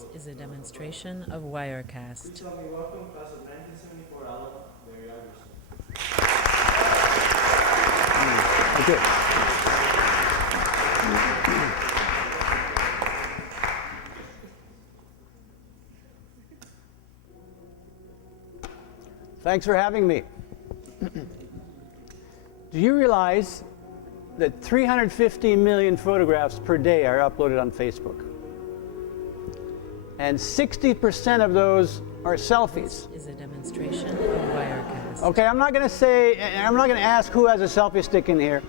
This is a demonstration of Wirecast. Please help me welcome class of 1974 Allen, Larry Iverson. Okay. Thanks for having me. Do you realize that 350 million photographs per day are uploaded on Facebook? And 60% of those are selfies. This is a demonstration of Wirecast. Okay, I'm not going to ask who has a selfie stick in here.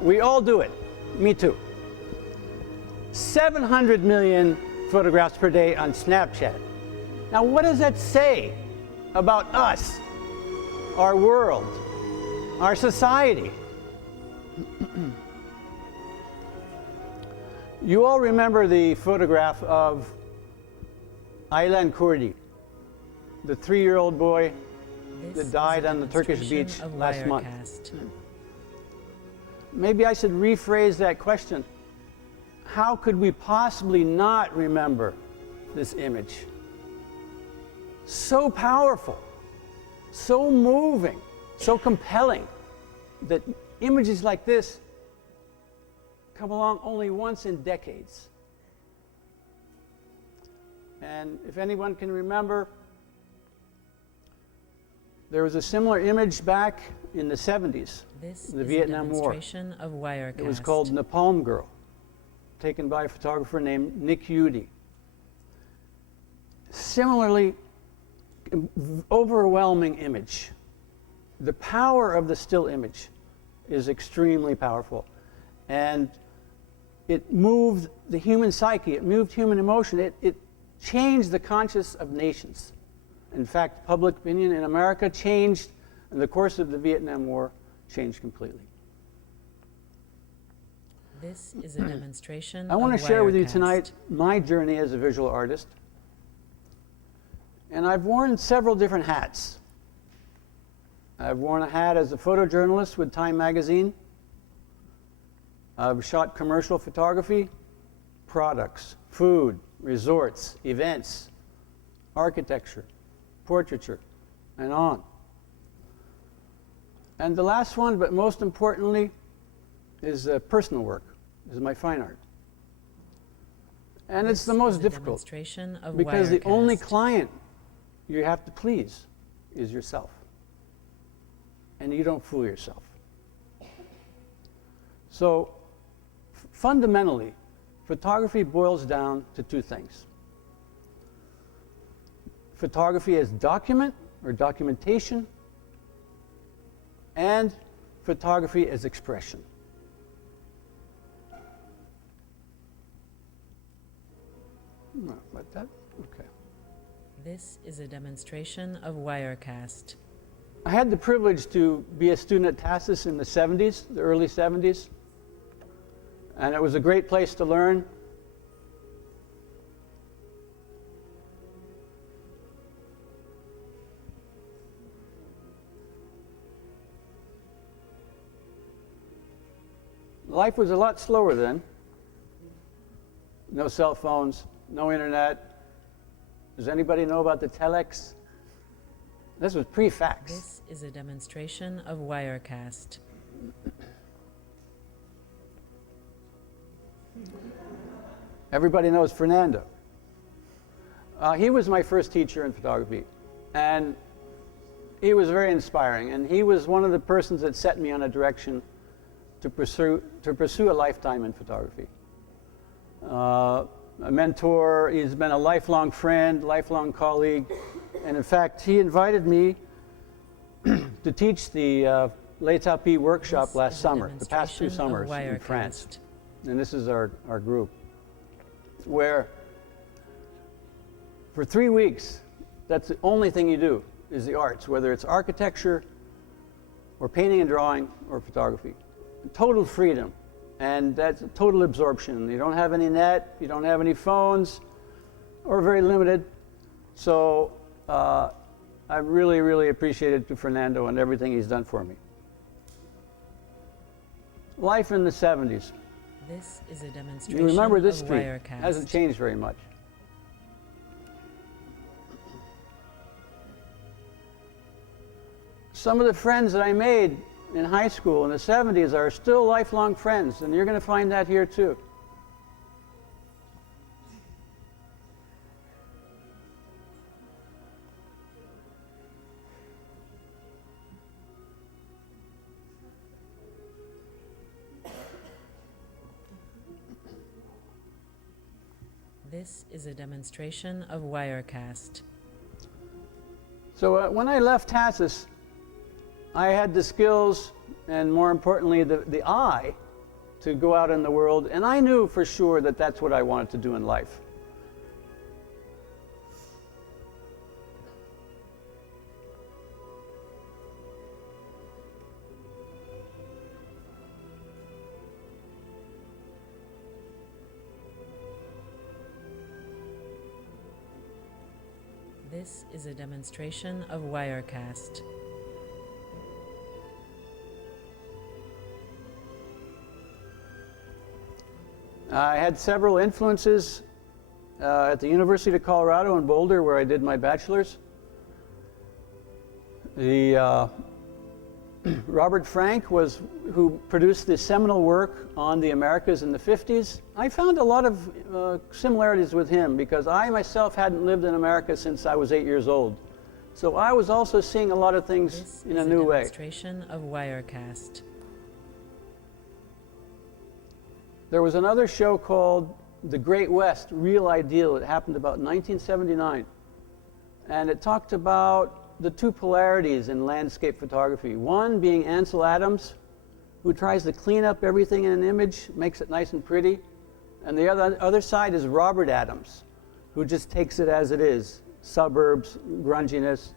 We all do it. Me too. 700 million photographs per day on Snapchat. Now, what does that say about us, our world, our society? You all remember the photograph of Aylan Kurdi, the 3-year-old boy that died on the Turkish beach last month. Maybe I should rephrase that question. How could we possibly not remember this image? So powerful, so moving, so compelling, that images like this come along only once in decades. And if anyone can remember, there was a similar image back in the 70s, the Vietnam War. Of Wirecast. It was called Napalm Girl, taken by a photographer named Nick Udy. Similarly, overwhelming image. The power of the still image is extremely powerful. And it moved the human psyche, it moved human emotion, it changed the conscience of nations. In fact, public opinion in America changed in the course of the Vietnam War, changed completely. This is a demonstration I want to share with you Wirecast. tonight my journey as a visual artist. And I've worn several different hats. I've worn a hat as a photojournalist with Time magazine. I've shot commercial photography, products, food, resorts, events, architecture, portraiture, and on. And the last one, but most importantly, is personal work, is my fine art. And it's the most difficult because the only client you have to please is yourself. And you don't fool yourself. So, fundamentally, photography boils down to two things. Photography as document or documentation, and photography as expression. No, like that? Okay. This is a demonstration of Wirecast. I had the privilege to be a student at TASIS in the 70s, the early 70s. And it was a great place to learn. Life was a lot slower then. No cell phones, no internet. Does anybody know about the telex? This was pre-fax. This is a demonstration of Wirecast. Everybody knows Fernando. He was my first teacher in photography, and he was very inspiring. And he was one of the persons that set me on a direction to pursue a lifetime in photography. A mentor. He's been a lifelong friend, lifelong colleague, and in fact, he invited me to teach the L'État workshop last summer, the past 2 summers in France. And this is our group, where for 3 weeks, that's the only thing you do, is the arts, whether it's architecture or painting and drawing or photography. Total freedom, and that's total absorption. You don't have any net, you don't have any phones, or very limited. So I really, really appreciated to Fernando and everything he's done for me. Life in the 70s. This is a You demonstration remember this of street. Wirecast. Hasn't changed very much. Some of the friends that I made in high school in the 70s are still lifelong friends, and you're going to find that here too. This is a demonstration of Wirecast. So when I left TASIS, I had the skills and, more importantly, the eye to go out in the world, and I knew for sure that that's what I wanted to do in life. This is a demonstration of Wirecast. I had several influences at the University of Colorado in Boulder, where I did my bachelor's. Robert Frank was who produced the seminal work on the Americas in the 50s. I found a lot of similarities with him because I myself hadn't lived in America since I was 8 years old. So I was also seeing a lot of things in a new way. This is a demonstration of Wirecast. There was another show called The Great West, Real Ideal. It happened about 1979. And it talked about the two polarities in landscape photography. One being Ansel Adams, who tries to clean up everything in an image, makes it nice and pretty. And the other side is Robert Adams, who just takes it as it is. Suburbs, grunginess.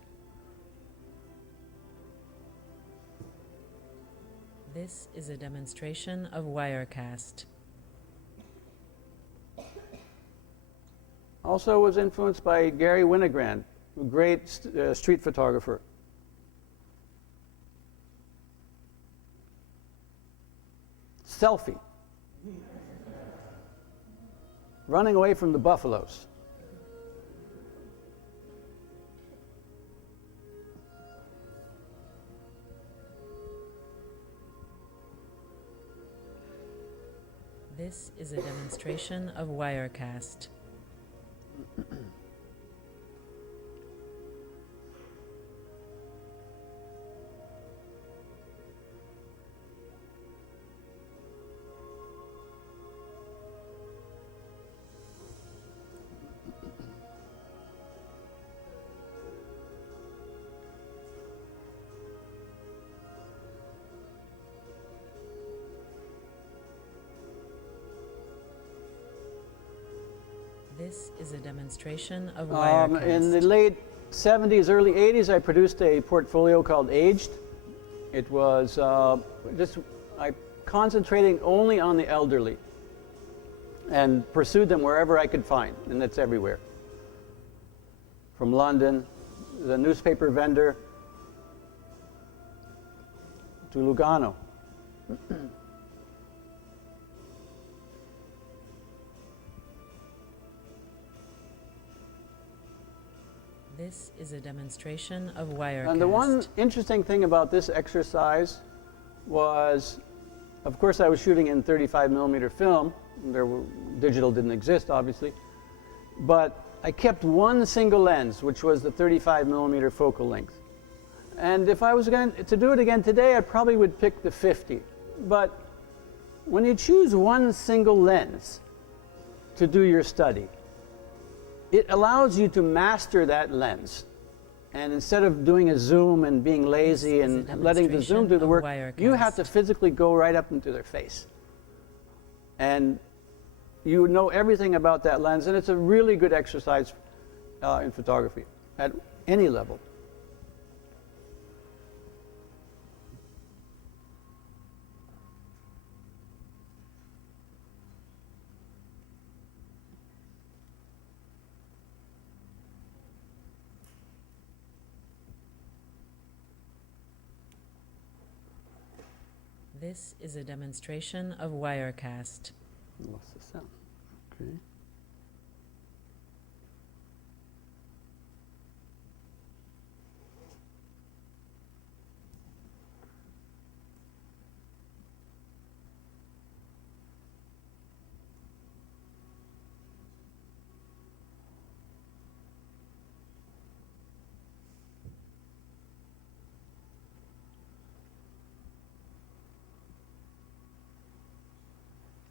This is a demonstration of Wirecast. Also was influenced by Gary Winogrand, a great street photographer. Selfie. Running away from the buffaloes. This is a demonstration of Wirecast. This is a demonstration of Wirecast. In the late 70s, early 80s, I produced a portfolio called Aged. It was concentrating only on the elderly and pursued them wherever I could find, and that's everywhere. From London, the newspaper vendor, to Lugano. This is a demonstration of Wirecast. And the one interesting thing about this exercise was, of course, I was shooting in 35 millimeter film. Digital didn't exist, obviously. But I kept one single lens, which was the 35 millimeter focal length. And if I was going to do it again today, I probably would pick the 50. But when you choose one single lens to do your study, it allows you to master that lens. And instead of doing a zoom and being lazy and letting the zoom do the work, you have to physically go right up into their face. And you know everything about that lens, and it's a really good exercise in photography at any level. This is a demonstration of Wirecast. Lost the sound. Okay.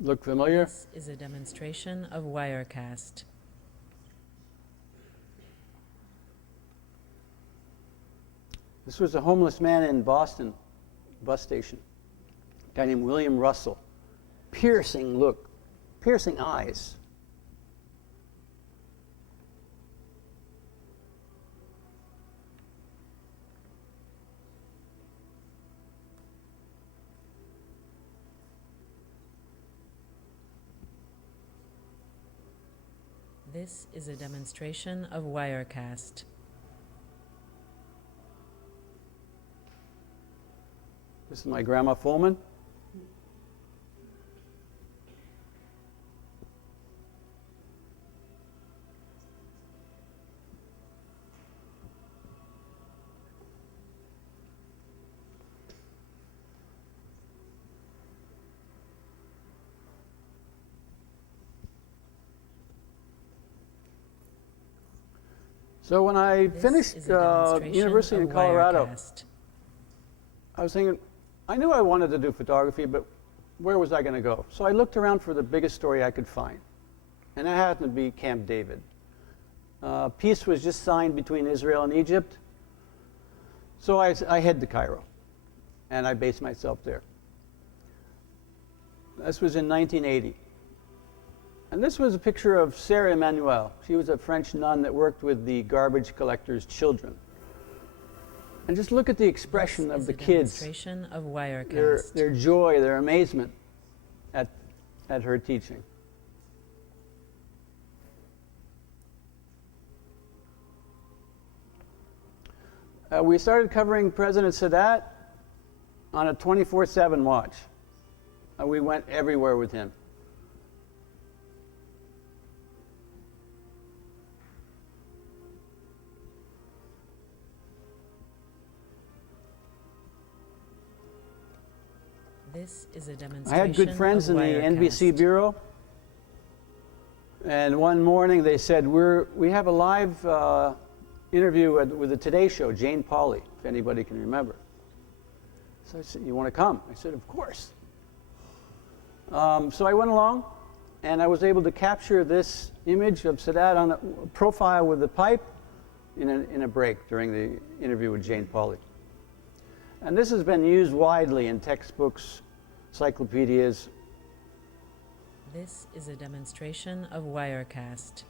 Look familiar? This is a demonstration of Wirecast. This was a homeless man in Boston bus station, a guy named William Russell. Piercing look, piercing eyes. This is a demonstration of Wirecast. This is my grandma Fulman. So when I finished university in Colorado, Wirecast. I was thinking, I knew I wanted to do photography, but where was I going to go? So I looked around for the biggest story I could find, and that happened to be Camp David. Peace was just signed between Israel and Egypt, so I head to Cairo, and I based myself there. This was in 1980. And this was a picture of Sarah Emmanuel. She was a French nun that worked with the garbage collectors' children. And just look at the expression of the kids, Demonstration of Wirecast. their joy, their amazement at her teaching. We started covering President Sadat on a 24/7 watch. We went everywhere with him. This is a I demonstration had good friends of in the NBC Wirecast. bureau, and one morning they said, we have a live interview with the Today Show, Jane Pauley, if anybody can remember. So I said, you want to come? I said, of course. So I went along, and I was able to capture this image of Sadat on a profile with the pipe in a break during the interview with Jane Pauley. And this has been used widely in textbooks, encyclopedias. This is a demonstration of Wirecast.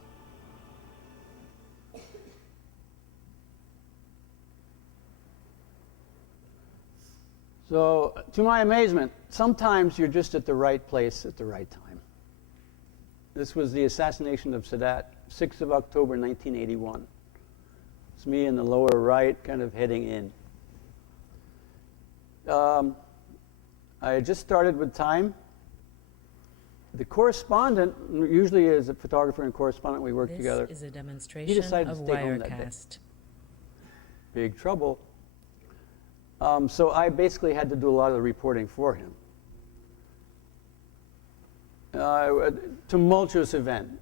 So, to my amazement, sometimes you're just at the right place at the right time. This was the assassination of Sadat, 6th of October, 1981. It's me in the lower right, kind of heading in. I had just started with Time. The correspondent, usually as a photographer and correspondent, we work together. This is a He demonstration decided of to stay home that day. Wirecast. Big trouble. So I basically had to do a lot of the reporting for him. A tumultuous event.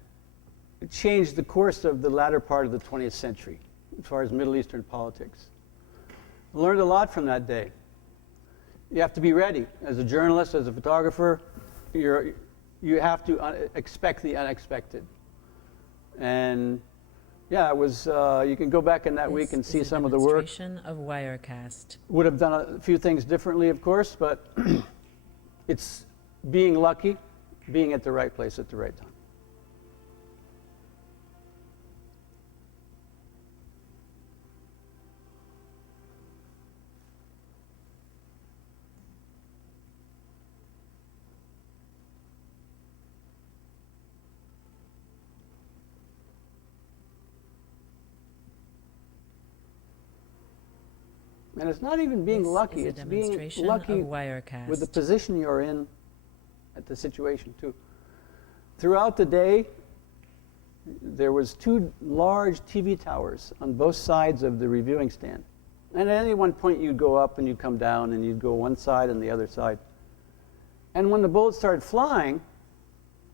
It changed the course of the latter part of the 20th century as far as Middle Eastern politics. I learned a lot from that day. You have to be ready. As a journalist, as a photographer, you have to expect the unexpected. And yeah, it was. You can go back in that week and see some of the work. Demonstration of Wirecast. Would have done a few things differently, of course, but it's being lucky, being at the right place at the right time. And it's not even being This lucky, is a it's being demonstration lucky of Wirecast. with the position you're in at the situation, too. throughout the day, there was 2 large TV towers on both sides of the reviewing stand. And at any one point, you'd go up and you'd come down, and you'd go one side and the other side. And when the bullets started flying,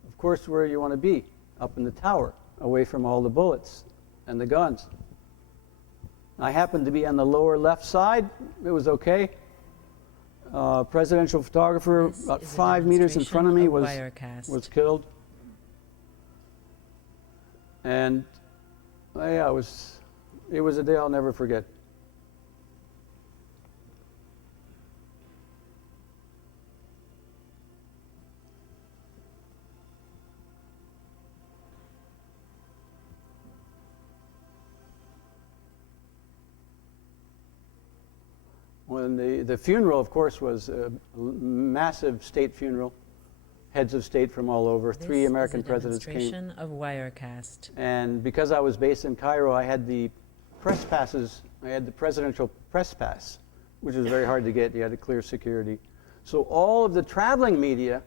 of course, where you want to be, up in the tower, away from all the bullets and the guns. I happened to be on the lower left side. It was okay. Presidential photographer, This about is a 5 meters in front of me, was Wirecast. killed. And yeah, it was a day I'll never forget. When the funeral, of course, was a massive state funeral. Heads of state from all over. 3 American presidents came. This is a demonstration of Wirecast. And because I was based in Cairo, I had the press passes. I had the presidential press pass, which was very hard to get. You had to clear security. So all of the traveling media,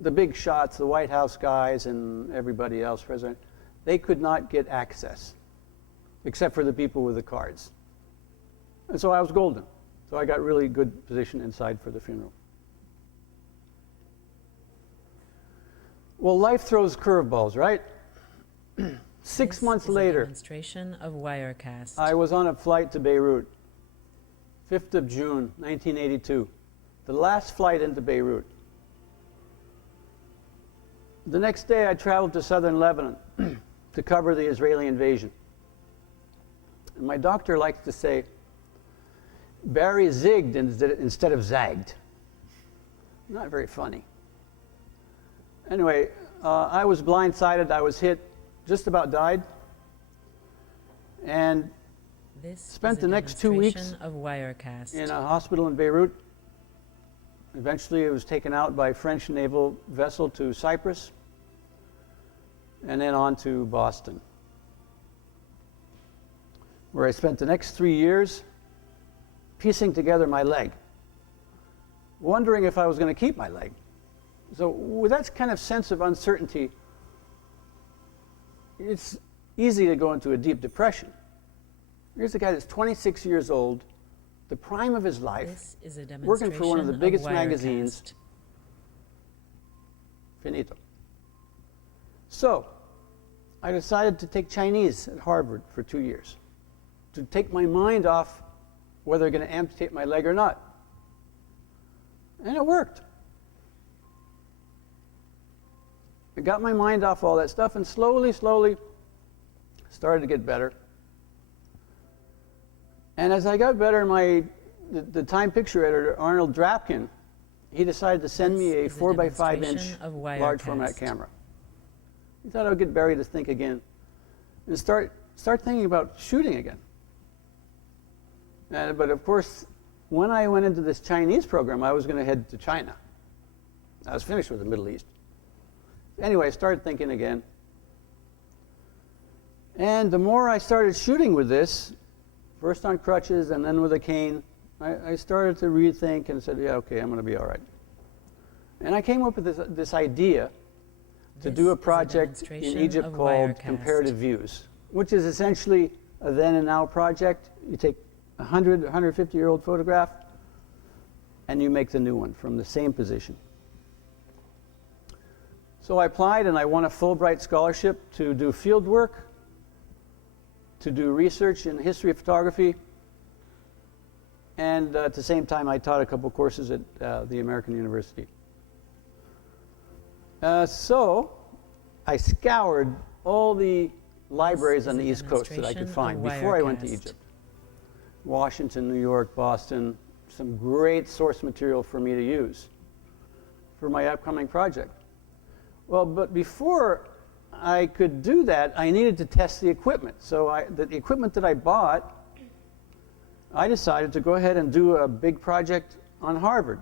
the big shots, the White House guys and everybody else, president, they could not get access, except for the people with the cards. And so I was golden. So I got really good position inside for the funeral. Well, life throws curveballs, right? 6 months later, Demonstration of Wirecast. I was on a flight to Beirut, 5th of June, 1982, the last flight into Beirut. The next day, I traveled to southern Lebanon to cover the Israeli invasion. And my doctor likes to say, Barry zigged instead of zagged. Not very funny. Anyway, I was blindsided. I was hit, just about died, and spent the next 2 weeks of Wirecast. in a hospital in Beirut. Eventually, it was taken out by a French naval vessel to Cyprus, and then on to Boston, where I spent the next 3 years piecing together my leg, wondering if I was going to keep my leg. So with that kind of sense of uncertainty, it's easy to go into a deep depression. Here's a guy that's 26 years old, the prime of his life, This is a working for one of the biggest demonstration of magazines. Wirecast. Finito. So I decided to take Chinese at Harvard for 2 years, to take my mind off whether they're going to amputate my leg or not. And it worked. I got my mind off all that stuff, and slowly started to get better. And as I got better, the Time picture editor, Arnold Drapkin, he decided to send me a This is a 4x5 inch demonstration of large format Wirecast. camera. He thought I would get Barry to think again and start thinking about shooting again. But of course, when I went into this Chinese program, I was going to head to China. I was finished with the Middle East. Anyway, I started thinking again. And the more I started shooting with this, first on crutches and then with a cane, I started to rethink and said, yeah, okay, I'm going to be all right. And I came up with this idea to do a project in demonstration Egypt of called Wirecast. Comparative Views, which is essentially a then and now project. You take a 100, 150-year-old photograph, and you make the new one from the same position. So I applied, and I won a Fulbright scholarship to do field work, to do research in the history of photography, and at the same time, I taught a couple courses at the American University. So I scoured all the libraries on the East Coast that I could find before I went to Egypt. Washington, New York, Boston, some great source material for me to use for my upcoming project. Well, but before I could do that, I needed to test the equipment. So the equipment that I bought, I decided to go ahead and do a big project on Harvard.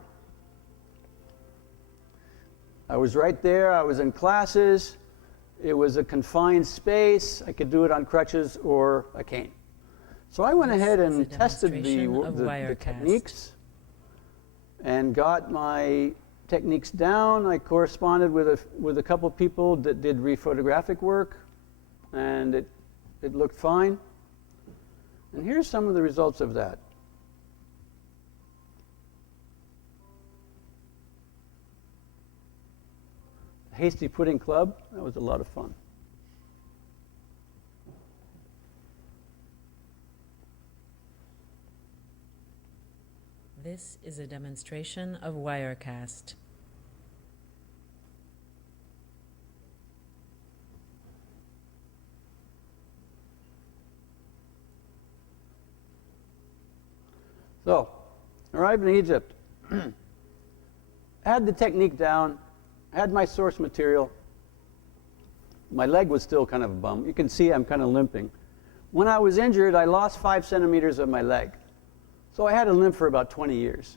I was right there. I was in classes. It was a confined space. I could do it on crutches or a cane. So I went ahead and tested the techniques and got my techniques down, I corresponded with a couple people that did rephotographic work, and it looked fine. And here's some of the results of that. Hasty Pudding Club, that was a lot of fun. This is a demonstration of Wirecast. So, arrived in Egypt. Had the technique down, had my source material. My leg was still kind of a bum. You can see I'm kind of limping. When I was injured, I lost 5 centimeters of my leg. So I had to limp for about 20 years.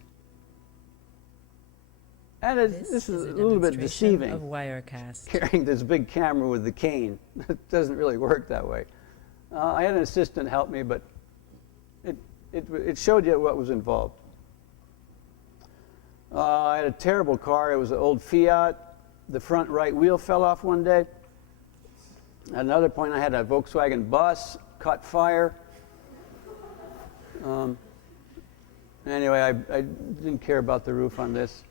And this is a little bit deceiving, of Wirecast. carrying this big camera with the cane. It doesn't really work that way. I had an assistant help me, but it showed you what was involved. I had a terrible car. It was an old Fiat. The front right wheel fell off one day. At another point, I had a Volkswagen bus, caught fire. Anyway, I didn't care about the roof on this.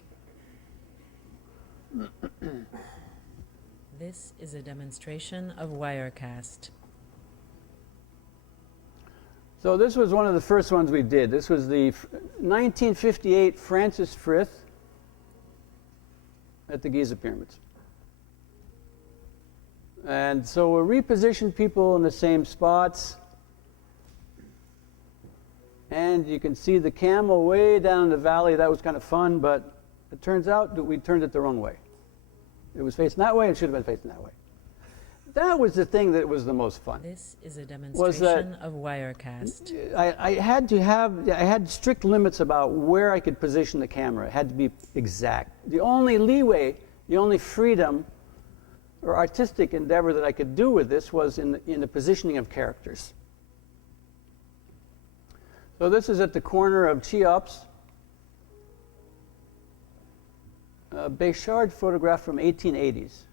This is a demonstration of Wirecast. So this was one of the first ones we did. This was the 1958 Francis Frith at the Giza Pyramids. And so we repositioned people in the same spots. And you can see the camel way down in the valley. That was kind of fun, but it turns out that we turned it the wrong way. It was facing that way, it should have been facing that way. That was the thing that was the most fun. This is a demonstration of Wirecast. I had strict limits about where I could position the camera. It had to be exact. The only leeway, the only freedom or artistic endeavor that I could do with this was in the positioning of characters. So this is at the corner of Cheops. A Béchard photograph from 1880s.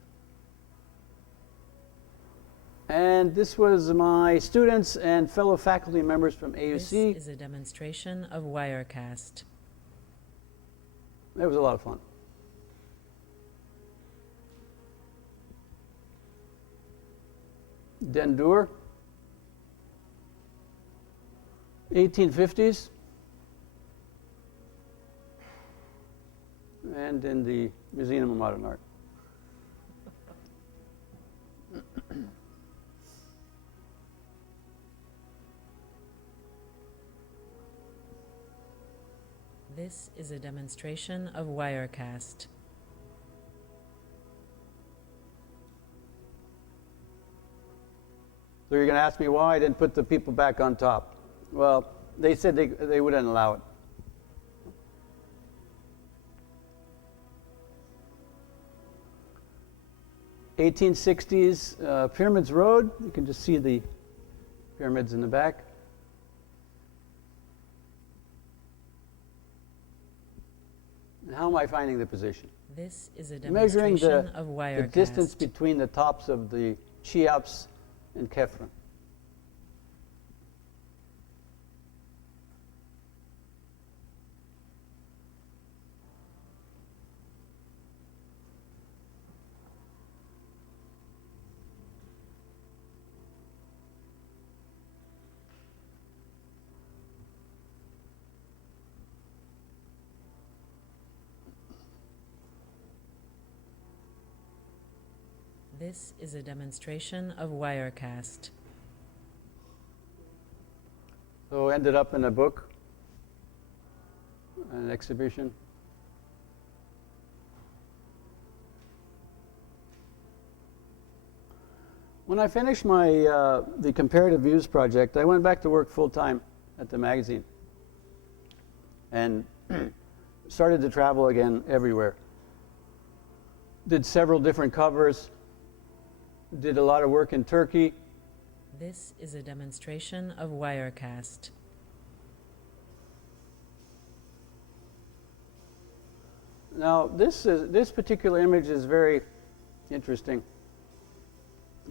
And this was my students and fellow faculty members from AUC. This is a demonstration of Wirecast. It was a lot of fun. Dendur, 1850s. And in the Museum of Modern Art. This is a demonstration of Wirecast. So you're going to ask me why I didn't put the people back on top. Well, they said they wouldn't allow it. (1860s) Pyramids Road. You can just see the pyramids in the back. And how am I finding the position? This is a Measuring demonstration of the Wirecast. distance between the tops of the Cheops and Kefren. This is a demonstration of Wirecast. So ended up in a book, an exhibition. When I finished my the comparative views project, I went back to work full time at the magazine and started to travel again everywhere. Did several different covers. Did a lot of work in Turkey. This is a demonstration of Wirecast. Now, this particular image is very interesting.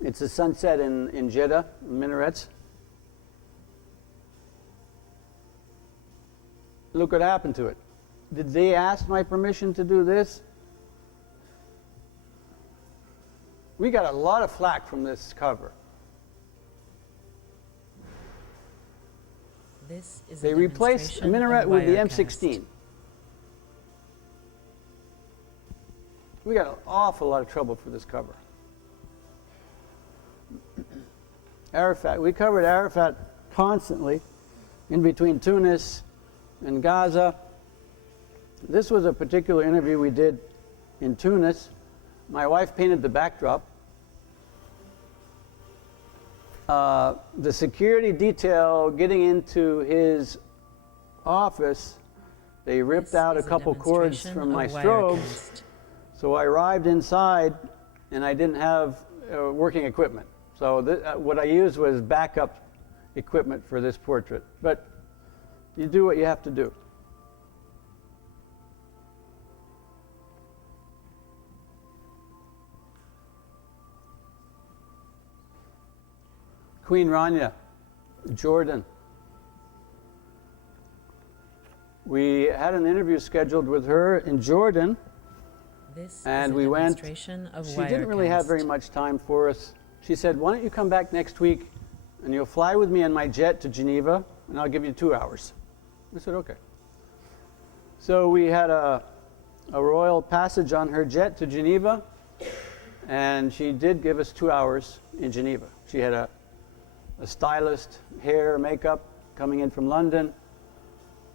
It's a sunset in Jeddah, minarets. Look what happened to it. Did they ask my permission to do this? We got a lot of flack from this cover. This is They a replaced a demonstration minaret of with the Wirecast. M16. We got an awful lot of trouble for this cover. Arafat, we covered Arafat constantly in between Tunis and Gaza. This was a particular interview we did in Tunis. My wife painted the backdrop. The security detail getting into his office, they ripped This out a is couple cords demonstration from my of strobes. Wirecast. So I arrived inside and I didn't have working equipment. So what I used was backup equipment for this portrait. But you do what you have to do. Queen Rania, Jordan. We had an interview scheduled with her in Jordan. This And is a we went. demonstration of She didn't really have Wirecast. very much time for us. She said, why don't you come back next week and you'll fly with me in my jet to Geneva and I'll give you 2 hours. I said, okay. So we had a royal passage on her jet to Geneva, and she did give us 2 hours in Geneva. She had a stylist, hair, makeup coming in from London,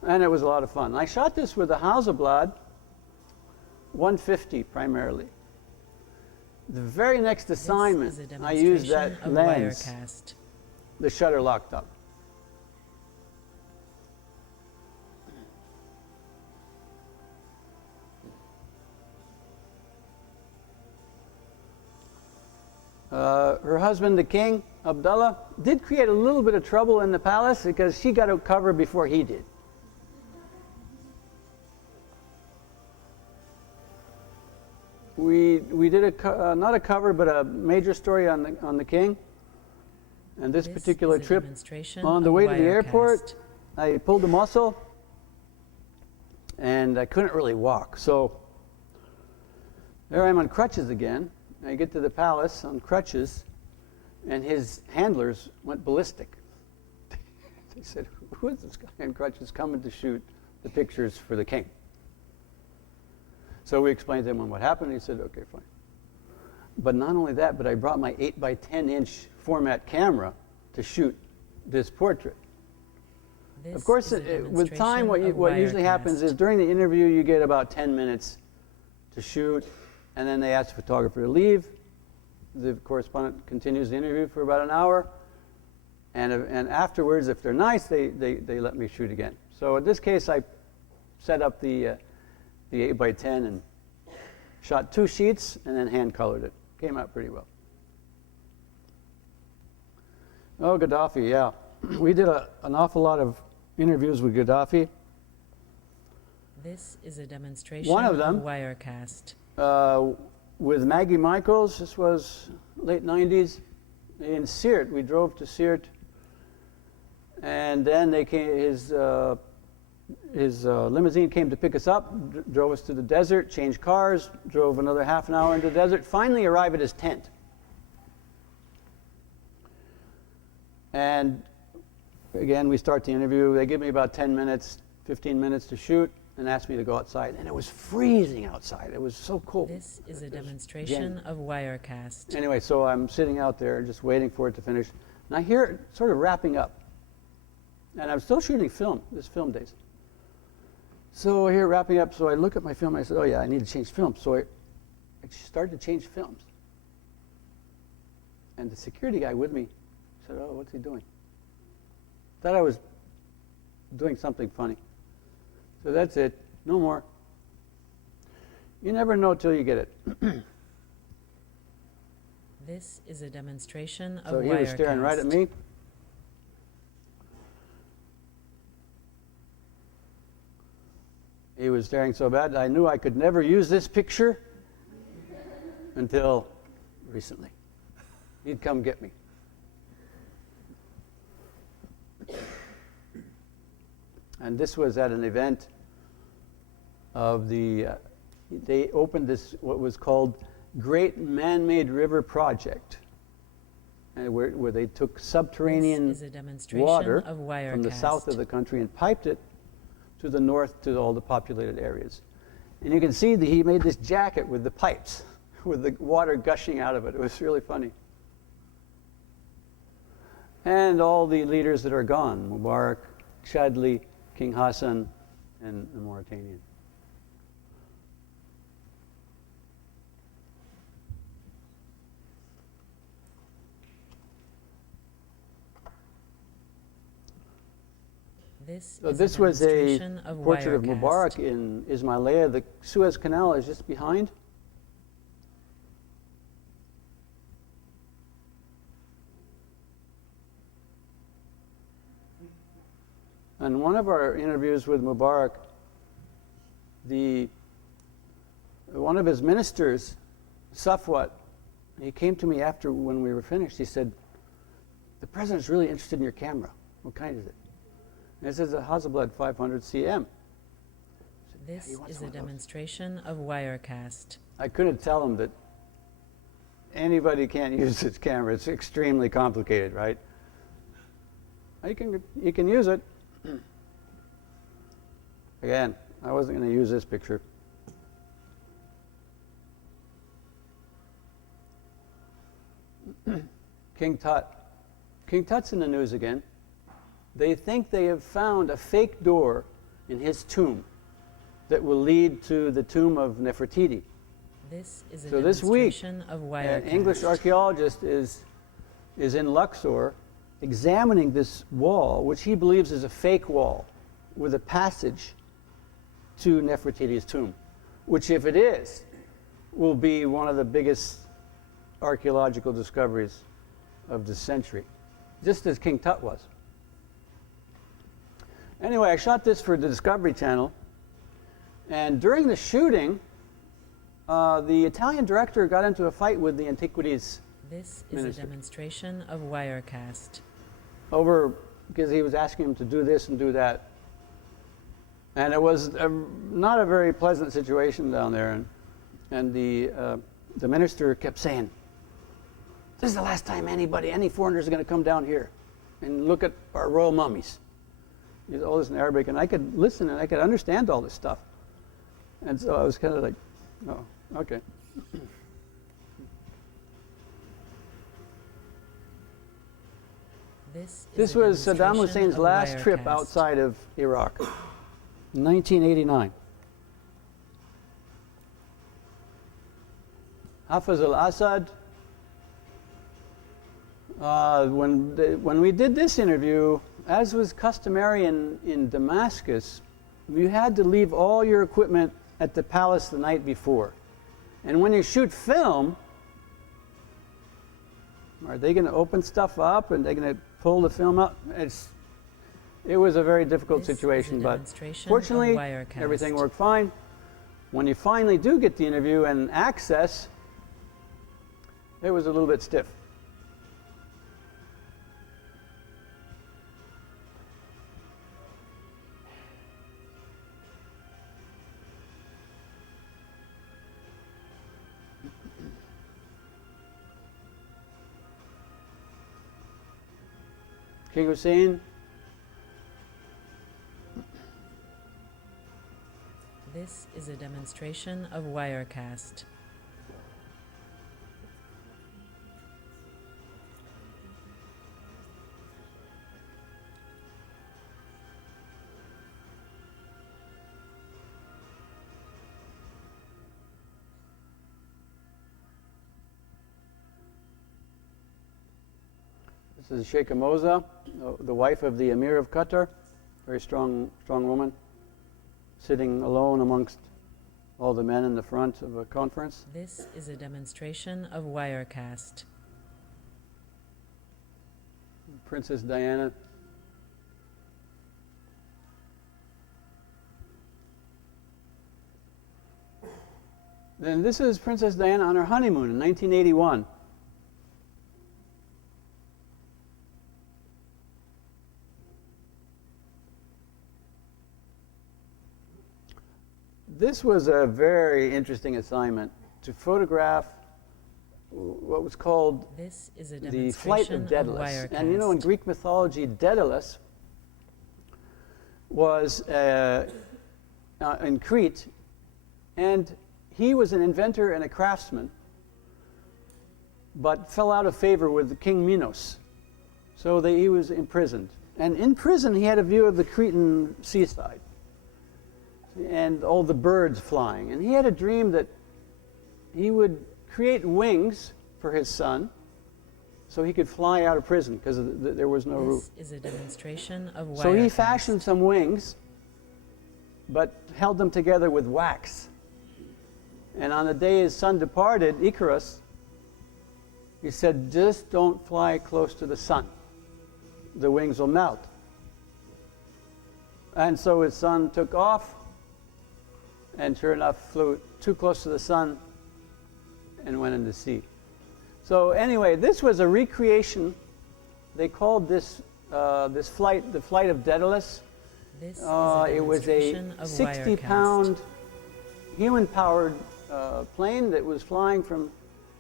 and it was a lot of fun. I shot this with a Hasselblad 150 primarily. The very next assignment, This is a I used demonstration that of lens. Wirecast. The shutter locked up. Her husband, the king, Abdullah, did create a little bit of trouble in the palace because she got a cover before he did. We did not a cover, but a major story on the king. And this particular is a trip, demonstration on the of way to the airport, Wirecast. I pulled a muscle, and I couldn't really walk. So there I am on crutches again. I get to the palace on crutches, and his handlers went ballistic. They said, who is this guy on crutches coming to shoot the pictures for the king? So we explained to him what happened. He said, okay, fine. But not only that, but I brought my 8 by 10 inch format camera to shoot this portrait. This Of course, is a with time, what demonstration usually of happens Wirecast. is during the interview, you get about 10 minutes to shoot, and then they ask the photographer to leave. The correspondent continues the interview for about an hour, and afterwards, if they're nice, they let me shoot again. So in this case, I set up the 8 by 10 and shot 2 sheets, and then hand colored it. Came out pretty well. Oh, Gaddafi, yeah. We did an awful lot of interviews with Gaddafi. This is a demonstration One of them- Wirecast. With Maggie Michaels, this was late 90s, in Sirte. We drove to Sirte, and then they came, his limousine came to pick us up, drove us to the desert, changed cars, drove another half an hour into the desert, finally arrived at his tent. And again, we start the interview. They give me about 10 minutes, 15 minutes to shoot, and asked me to go outside. And it was freezing outside. It was so cold. This is a It was demonstration January. of Wirecast. Anyway, so I'm sitting out there just waiting for it to finish. And I hear it sort of wrapping up. And I'm still shooting film, this film days. So I hear it wrapping up, so I look at my film and I said, oh yeah, I need to change film. So I started to change films. And the security guy with me said, oh, what's he doing? Thought I was doing something funny. So that's it, no more. You never know till you get it. This is a demonstration of So he Wirecast. was staring right at me. He was staring so bad, I knew I could never use this picture until recently. He'd come get me. And this was at an event of the, they opened this, what was called Great Man-Made River Project, and where they took subterranean water from the south of the country and piped it to the north to all the populated areas. And you can see that he made this jacket with the pipes, with the water gushing out of it. It was really funny. And all the leaders that are gone, Mubarak, Chadli, King Hassan, and the Mauritanian. This was a portrait of Mubarak in Ismailia. The Suez Canal is just behind. And one of our interviews with Mubarak, one of his ministers, Safwat, he came to me after when we were finished. He said, "The president's really interested in your camera. What kind is it?" And it says a Hasselblad 500 cm. This is a demonstration of Wirecast. I couldn't tell him that anybody can't use this camera. It's extremely complicated, right? You can use it. Again, I wasn't going to use this picture. King Tut. King Tut's in the news again. They think they have found a fake door in his tomb that will lead to the tomb of Nefertiti. This is a so this week, of Wirecast. An English archaeologist is in Luxor examining this wall, which he believes is a fake wall with a passage to Nefertiti's tomb, which, if it is, will be one of the biggest archaeological discoveries of the century, just as King Tut was. Anyway, I shot this for the Discovery Channel, and during the shooting, the Italian director got into a fight with the Antiquities This is minister. A demonstration of Wirecast. Over, because he was asking him to do this and do that. And it was not a very pleasant situation down there, and the minister kept saying, "This is the last time any foreigners are going to come down here and look at our royal mummies." He all this in Arabic, and I could listen and I could understand all this stuff. And so I was kind of like, "Oh, okay." This was Saddam Hussein's last trip outside of Iraq, 1989. Hafez al-Assad, when we did this interview, as was customary in Damascus, you had to leave all your equipment at the palace the night before. And when you shoot film, are they going to open stuff up and they're going to pull the film out? It was a very difficult situation, but fortunately, everything worked fine. When you finally do get the interview and access, it was a little bit stiff. King Hussein. This is a demonstration of Wirecast. This is Sheikha Moza, the wife of the Emir of Qatar, very strong woman, sitting alone amongst all the men in the front of a conference. This is a demonstration of Wirecast. Princess Diana. Then this is Princess Diana on her honeymoon in 1981. This was a very interesting assignment to photograph what was called This is a the flight of demonstration of Daedalus. And you know, in Wirecast. Greek mythology, Daedalus was in Crete, and he was an inventor and a craftsman, but fell out of favor with King Minos. So he was imprisoned. And in prison, he had a view of the Cretan seaside and all the birds flying. And he had a dream that he would create wings for his son so he could fly out of prison because there was no roof. This is a demonstration of Wirecast. So he fashioned some wings, but held them together with wax. And on the day his son departed, Icarus, he said, just don't fly close to the sun. The wings will melt. And so his son took off, and sure enough, flew too close to the sun and went into the sea. So anyway, this was a recreation. They called this this flight the flight of Daedalus. This is a It was a demonstration of 60-pound human-powered plane that was flying from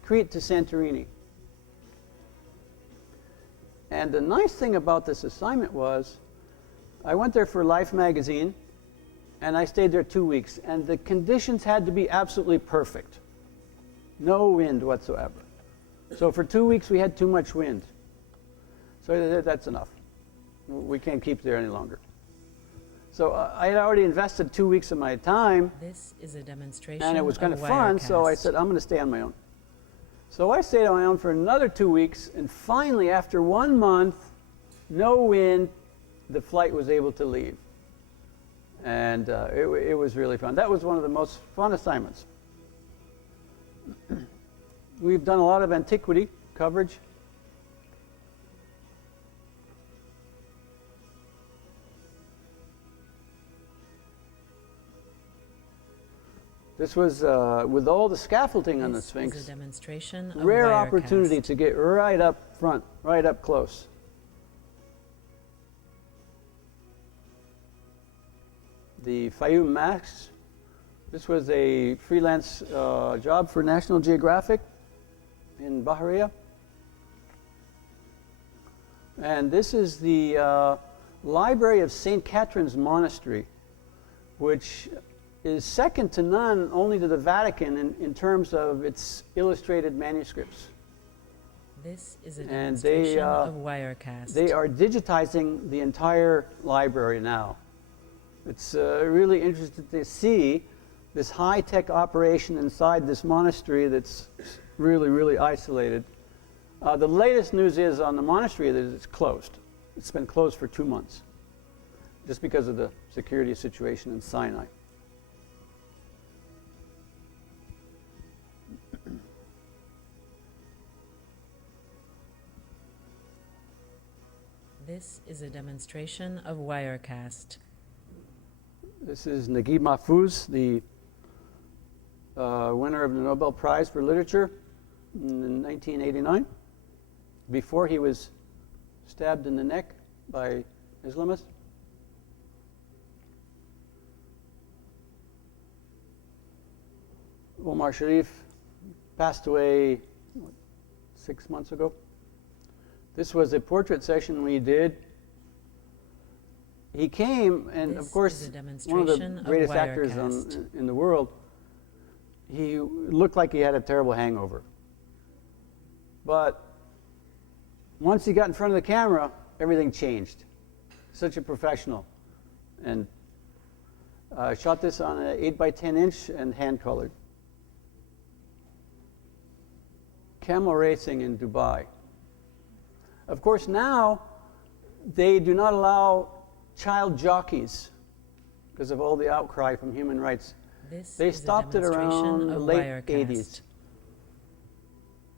Crete to Santorini. And the nice thing about this assignment was, I went there for Life magazine, and I stayed there 2 weeks, and the conditions had to be absolutely perfect. No wind whatsoever. So for 2 weeks, we had too much wind. So that's enough. We can't keep there any longer. So I had already invested 2 weeks of my time, This is a demonstration and it was kind of fun, so I Wirecast. said, I'm going to stay on my own. So I stayed on my own for another 2 weeks, and finally, after 1 month, no wind, the flight was able to leave. And it was really fun. That was one of the most fun assignments. We've done a lot of antiquity coverage. This was with all the scaffolding on the This is Sphinx. a demonstration of Rare Wirecast. opportunity to get right up front, right up close. The Fayum masks. This was a freelance job for National Geographic in Bahia. And this is the library of St. Catherine's Monastery, which is second to none, only to the Vatican in terms of its illustrated manuscripts. This is a And demonstration of Wirecast. they are digitizing the entire library now. It's really interesting to see this high-tech operation inside this monastery that's really, really isolated. The latest news is on the monastery that it's closed. It's been closed for 2 months, just because of the security situation in Sinai. This is a demonstration of Wirecast. This is Naguib Mahfouz, the winner of the Nobel Prize for Literature in 1989, before he was stabbed in the neck by Islamists. Omar Sharif passed away 6 months ago. This was a portrait session we did. He came, and This of course, is a one of demonstration the of greatest actors Wirecast. in the world. He looked like he had a terrible hangover. But once he got in front of the camera, everything changed. Such a professional. And I shot this on an 8x10 inch and hand colored. Camel racing in Dubai. Of course, now they do not allow child jockeys because of all the outcry from human rights. This They is a stopped it demonstration around the of late Wirecast. 80s.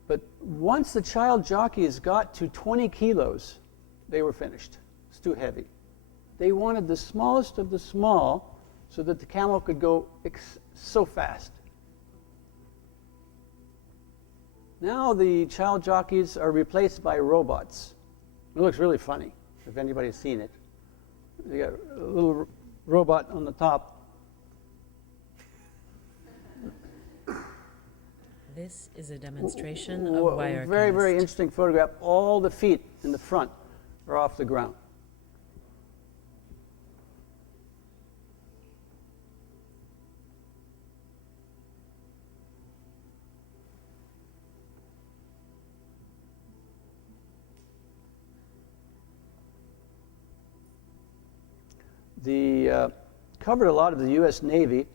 But once the child jockeys got to 20 kilos, they were finished. It's too heavy. They wanted the smallest of the small so that the camel could go so fast. Now the child jockeys are replaced by robots. It looks really funny, if anybody's seen it. You got a little robot on the top. This is a demonstration of Wirecast. Very, very interesting photograph. All the feet in the front are off the ground. Covered a lot of the U.S. Navy.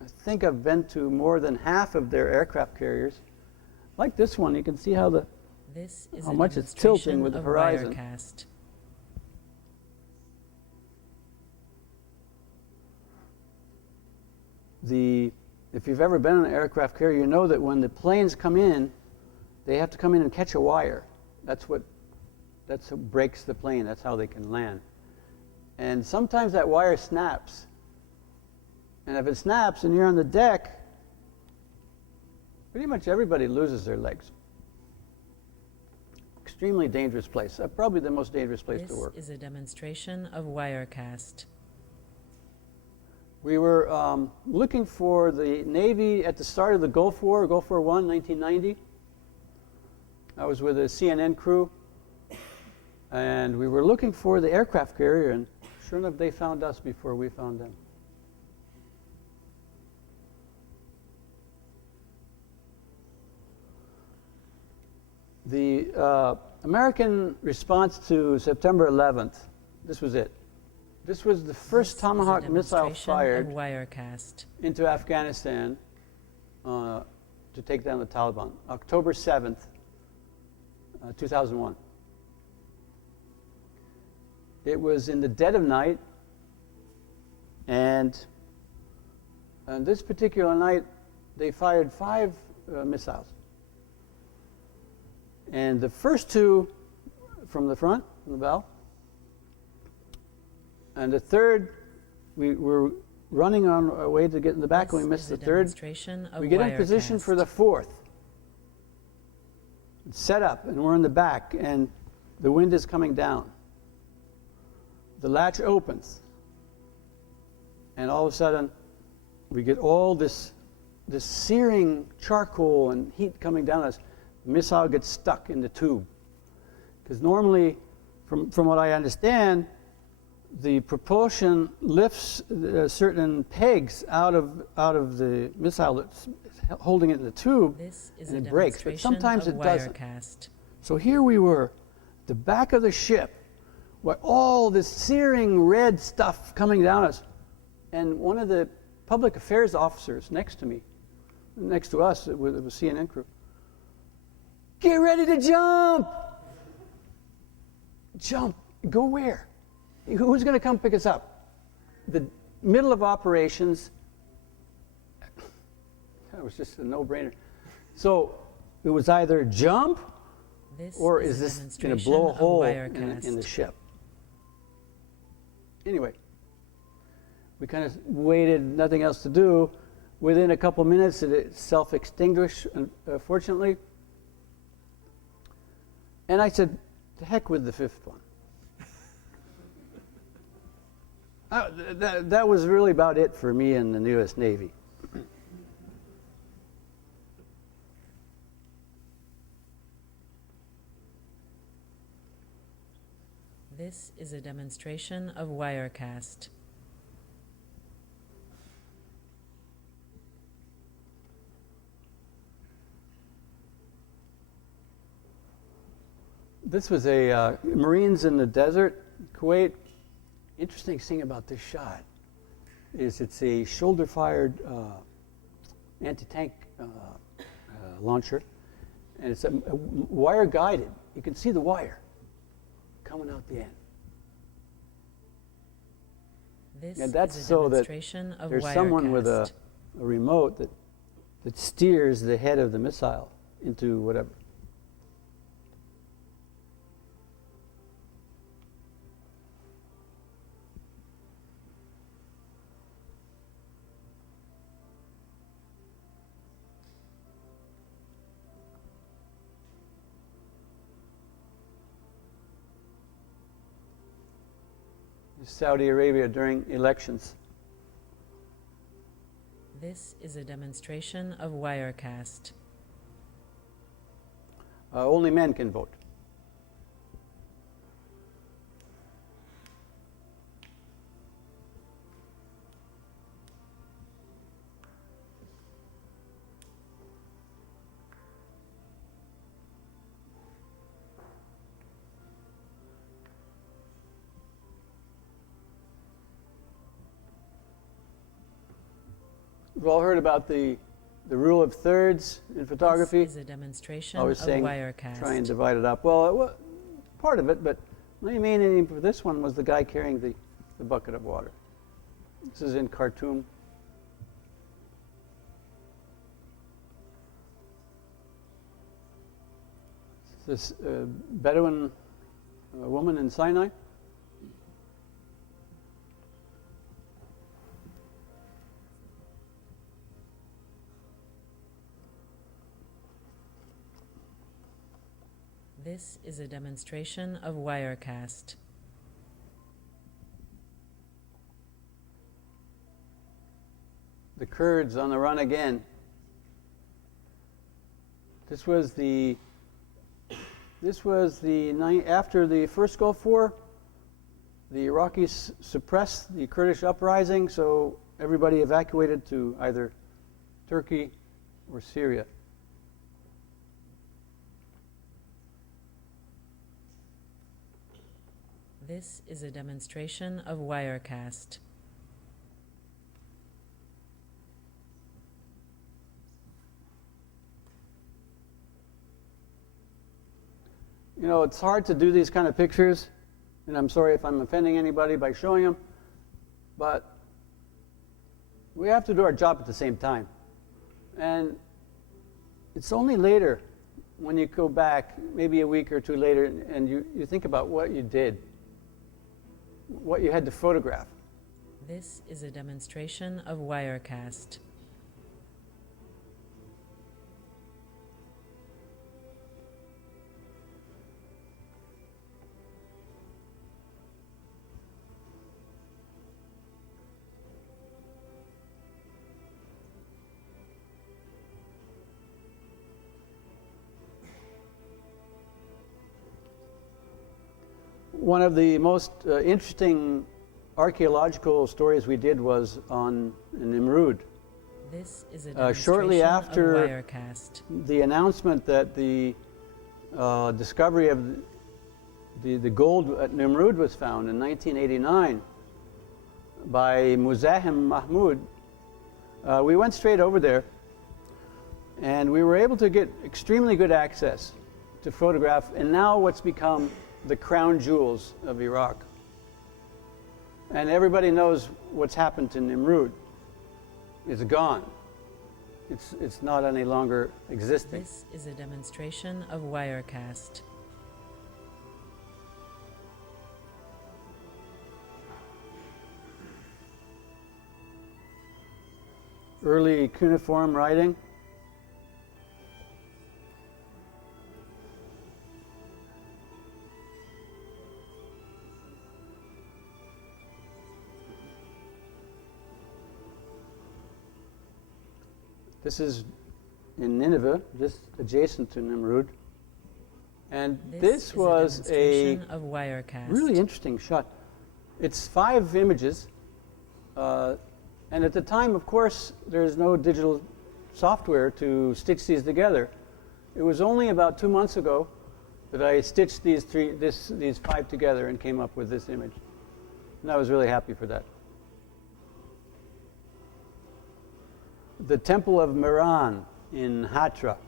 I think I've been to more than half of their aircraft carriers. Like this one, you can see how much it's tilting with the horizon. Wirecast. If you've ever been on an aircraft carrier, you know that when the planes come in, they have to come in and catch a wire. That's what breaks the plane. That's how they can land. And sometimes that wire snaps. And if it snaps and you're on the deck, pretty much everybody loses their legs. Extremely dangerous place. Probably the most dangerous place to work. This is a demonstration of Wirecast. We were looking for the Navy at the start of the Gulf War, Gulf War I, 1990. I was with a CNN crew. And we were looking for the aircraft carrier, and sure enough, they found us before we found them. The American response to September 11th, this was it. This was the first Tomahawk missile fired into Afghanistan to take down the Taliban, October 7th, 2001. It was in the dead of night, and on this particular night, they fired 5 missiles. And the first 2 from the front, from the bow, and the third, we were running on our way to get in the back, and we missed the third. We get in position for the 4th. Set up, and we're in the back, and the wind is coming down. The latch opens, and all of a sudden, we get all this searing charcoal and heat coming down us. The missile gets stuck in the tube. Because normally, from what I understand, the propulsion lifts certain pegs out of the missile that's holding it in the tube, and it breaks. But sometimes it doesn't. So here we were, the back of the ship, where all this searing red stuff coming down us, and one of the public affairs officers next to us, with the CNN crew, get ready to jump! Jump. Go where? Who's going to come pick us up? The middle of operations. That was just a no-brainer. So it was either jump, or is this going to blow a hole in the ship? Anyway, we kind of waited, nothing else to do. Within a couple minutes, it self-extinguished, fortunately. And I said, to heck with the 5th one. That was really about it for me in the U.S. Navy. This is a demonstration of Wirecast. This was a Marines in the desert, Kuwait. Interesting thing about this shot is it's a shoulder-fired anti-tank launcher, and it's a wire-guided. You can see the wire coming out the end. This that's is a so that demonstration of there's Wirecast. someone with a remote that steers the head of the missile into whatever. Saudi Arabia during elections. This is a demonstration of Wirecast. Only men can vote. We've all heard about the rule of thirds in photography. This is a demonstration I was of saying Wirecast. try and divide it up. Well, part of it, but the main aim for this one was the guy carrying the bucket of water. This is in Khartoum. This Bedouin woman in Sinai. This is a demonstration of Wirecast. The Kurds on the run again. This was after the first Gulf War. The Iraqis suppressed the Kurdish uprising, so everybody evacuated to either Turkey or Syria. This is a demonstration of Wirecast. You know, it's hard to do these kind of pictures, and I'm sorry if I'm offending anybody by showing them, but we have to do our job at the same time. And it's only later, when you go back, maybe a week or two later, and you think about what you did, what you had to photograph. This is a demonstration of Wirecast. One of the most interesting archaeological stories we did was on Nimrud. This is a demonstration Shortly after of Wirecast. the announcement that the discovery of the gold at Nimrud was found in 1989 by Muzahim Mahmud, we went straight over there, and we were able to get extremely good access to photograph, and now what's become the crown jewels of Iraq. And everybody knows what's happened to Nimrud. It's gone. It's not any longer existing. This is a demonstration of Wirecast. Early cuneiform writing. This is in Nineveh, just adjacent to Nimrud. And this was a demonstration of Wirecast. really interesting shot. It's 5 images. And at the time, of course, there's no digital software to stitch these together. It was only about 2 months ago that I stitched these 5 together and came up with this image. And I was really happy for that. The Temple of Miran in Hatra.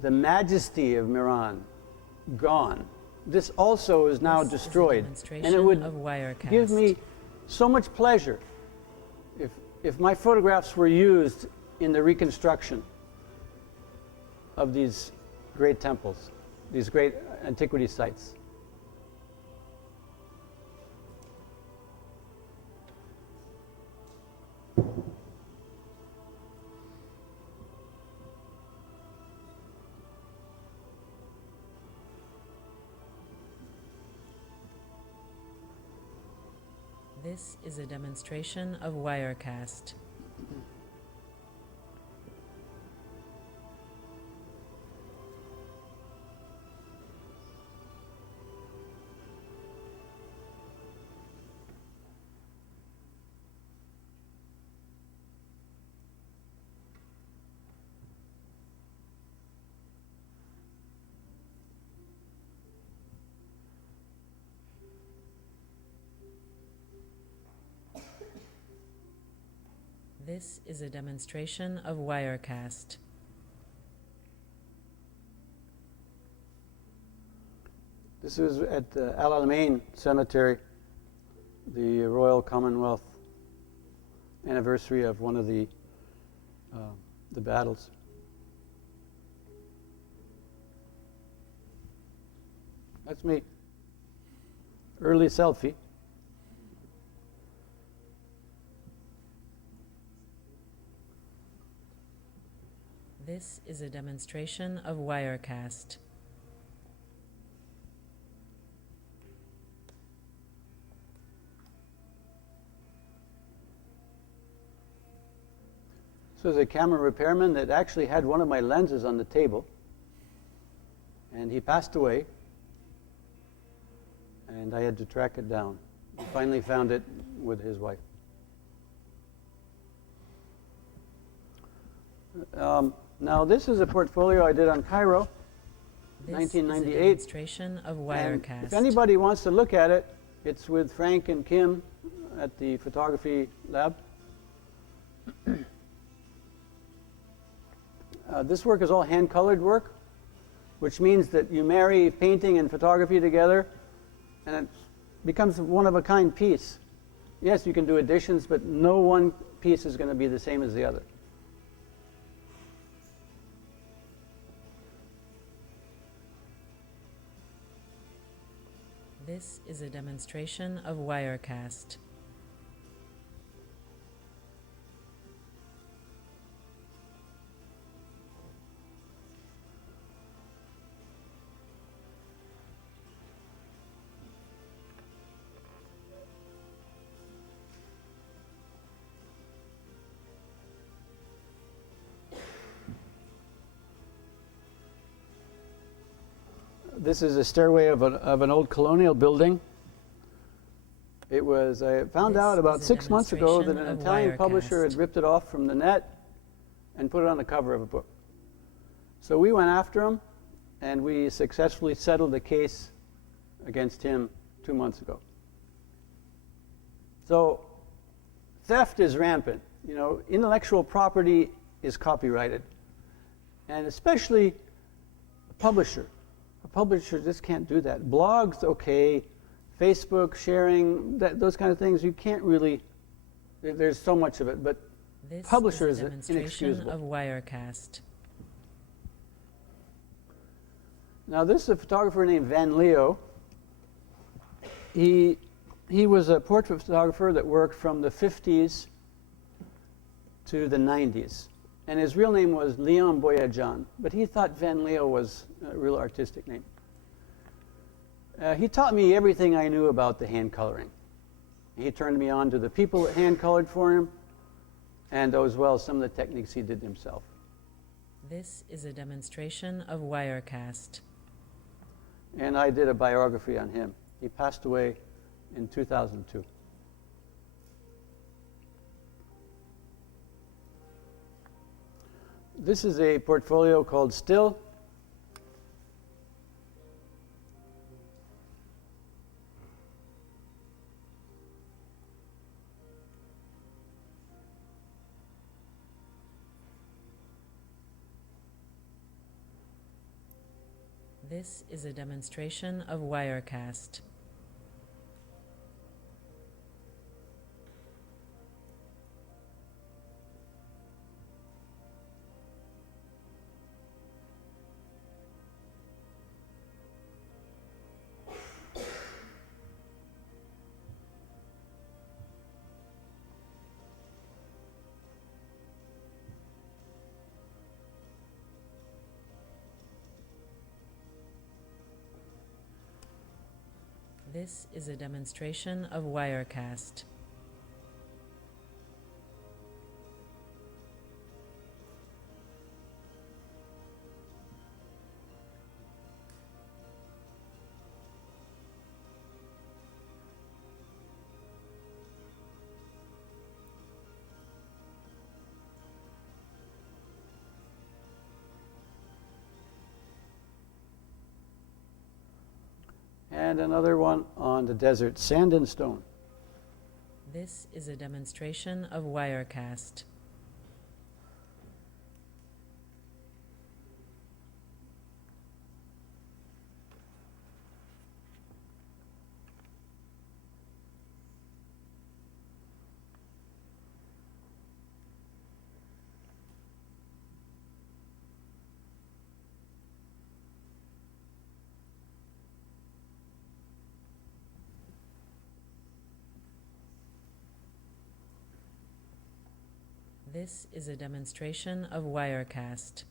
The majesty of Miran, gone. This also is now This is a destroyed. demonstration And it would of Wirecast. give me so much pleasure if my photographs were used in the reconstruction of these great temples, these great antiquity sites. This is a demonstration of Wirecast. This is a demonstration of Wirecast. This was at the Al Alamein Cemetery, the Royal Commonwealth anniversary of one of the battles. That's me. Early selfie. This is a demonstration of Wirecast. This was a camera repairman that actually had one of my lenses on the table, and he passed away, and I had to track it down. I finally found it with his wife. Now this is a portfolio I did on Cairo, This 1998. is a demonstration of And Wirecast. if anybody wants to look at it, it's with Frank and Kim at the photography lab. This work is all hand-colored work, which means that you marry painting and photography together, and it becomes a one-of-a-kind piece. Yes, you can do additions, but no one piece is going to be the same as the other. This is a demonstration of Wirecast. This is a stairway of an old colonial building. It was, I found This out about is a 6 months ago that an demonstration of Italian publisher had Wirecast. ripped it off from the net and put it on the cover of a book. So we went after him, and we successfully settled the case against him 2 months ago. So theft is rampant. You know, intellectual property is copyrighted, and especially a publisher. A publisher just can't do that. Blogs, okay. Facebook sharing, those kind of things, you can't really, there's so much of it, but This publishers is a are demonstration inexcusable. of Wirecast. Now this is a photographer named Van Leo. He was a portrait photographer that worked from the 50s to the 90s. And his real name was Leon Boyajan, but he thought Van Leo was a real artistic name. He taught me everything I knew about the hand coloring. He turned me on to the people that hand colored for him, and as well as some of the techniques he did himself. This is a demonstration of Wirecast. And I did a biography on him. He passed away in 2002. This is a portfolio called Still. This is a demonstration of Wirecast. This is a demonstration of Wirecast. and another one on the desert, sand and stone. This is a demonstration of Wirecast. This is a demonstration of Wirecast.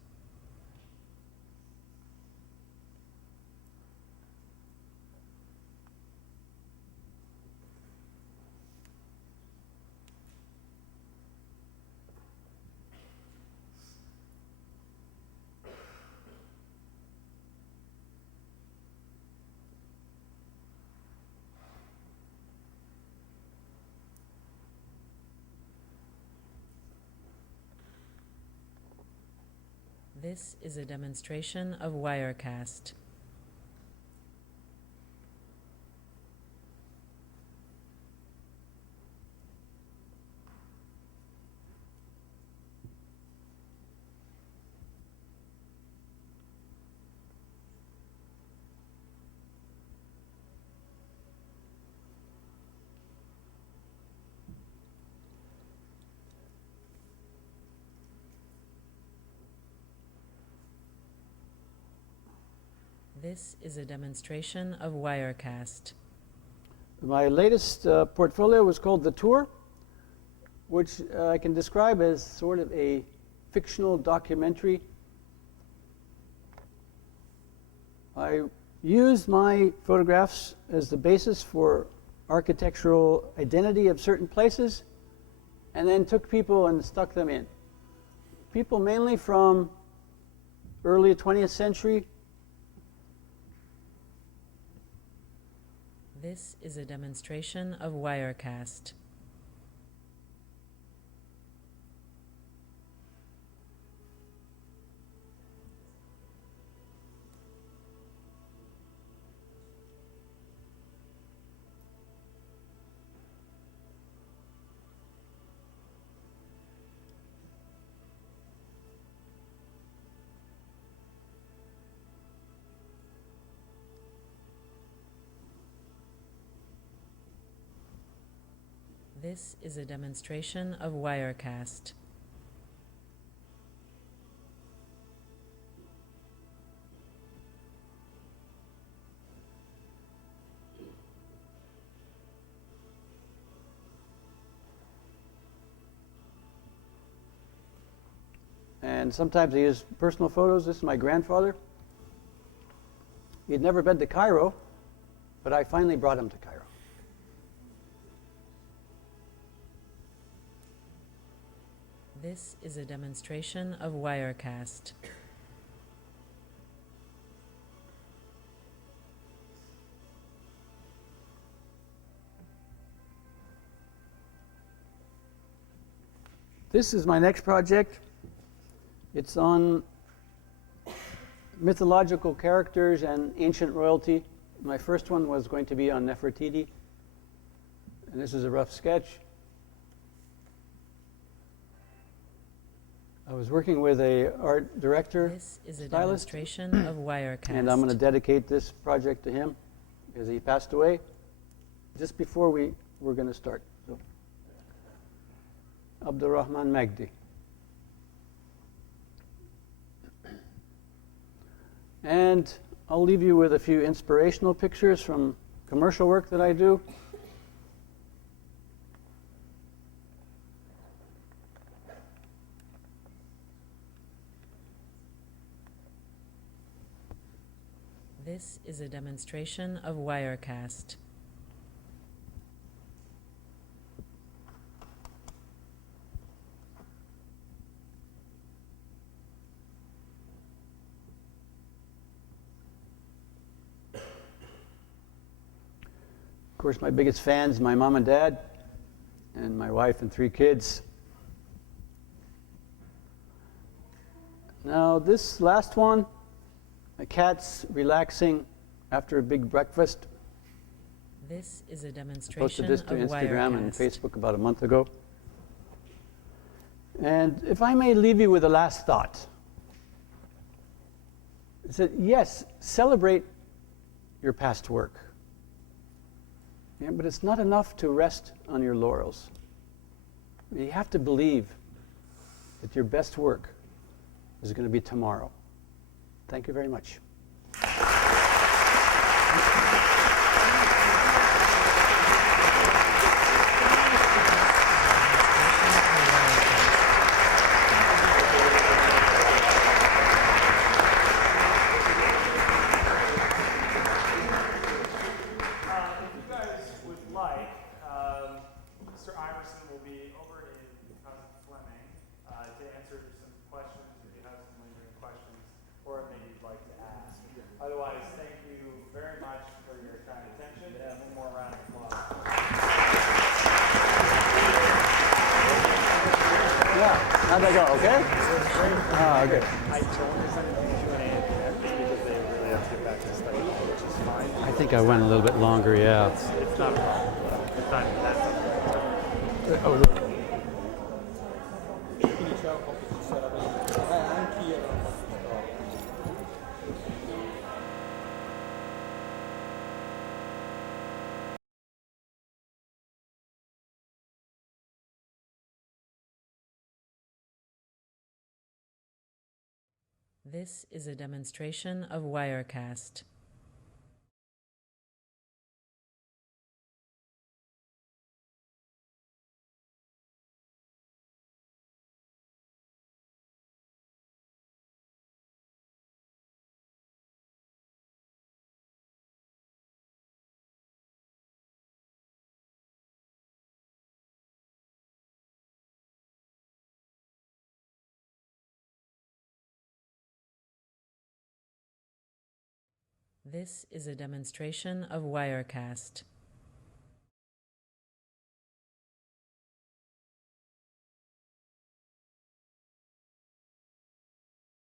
This is a demonstration of Wirecast. This is a demonstration of Wirecast. My latest portfolio was called The Tour, which I can describe as sort of a fictional documentary. I used my photographs as the basis for architectural identity of certain places, and then took people and stuck them in. People mainly from early 20th century. This is a demonstration of Wirecast. This is a demonstration of Wirecast. And sometimes I use personal photos. This is my grandfather. He had never been to Cairo, but I finally brought him to Cairo. This is a demonstration of Wirecast. This is my next project. It's on mythological characters and ancient royalty. My first one was going to be on Nefertiti, and this is a rough sketch. I was working with a art director, This is a stylist, demonstration of Wirecast. and I'm going to dedicate this project to him because he passed away just before we were going to start. So, Abdurrahman Magdi. And I'll leave you with a few inspirational pictures from commercial work that I do. This is a demonstration of Wirecast. Of course, my biggest fans, my mom and dad, and my wife and 3 kids. Now, this last one, my cat's relaxing after a big breakfast. This is a I demonstration posted this of to Instagram and Wirecast. Facebook about a month ago. And if I may leave you with a last thought, it's that yes, celebrate your past work. Yeah, but it's not enough to rest on your laurels. You have to believe that your best work is going to be tomorrow. Thank you very much. If you guys would like, Mr. Iverson will be over in Cousin Fleming to answer some questions if you have some lingering questions or maybe you'd like to ask. Otherwise, thank you very much for your kind attention and one more round of applause. Yeah, how'd that go? Okay? Okay. I told them to send it to Q&A at the end because they really have to get back to the study, which is fine. I think I went a little bit longer, yeah. It's not a problem. It's not, that's This is a demonstration of Wirecast. This is a demonstration of Wirecast.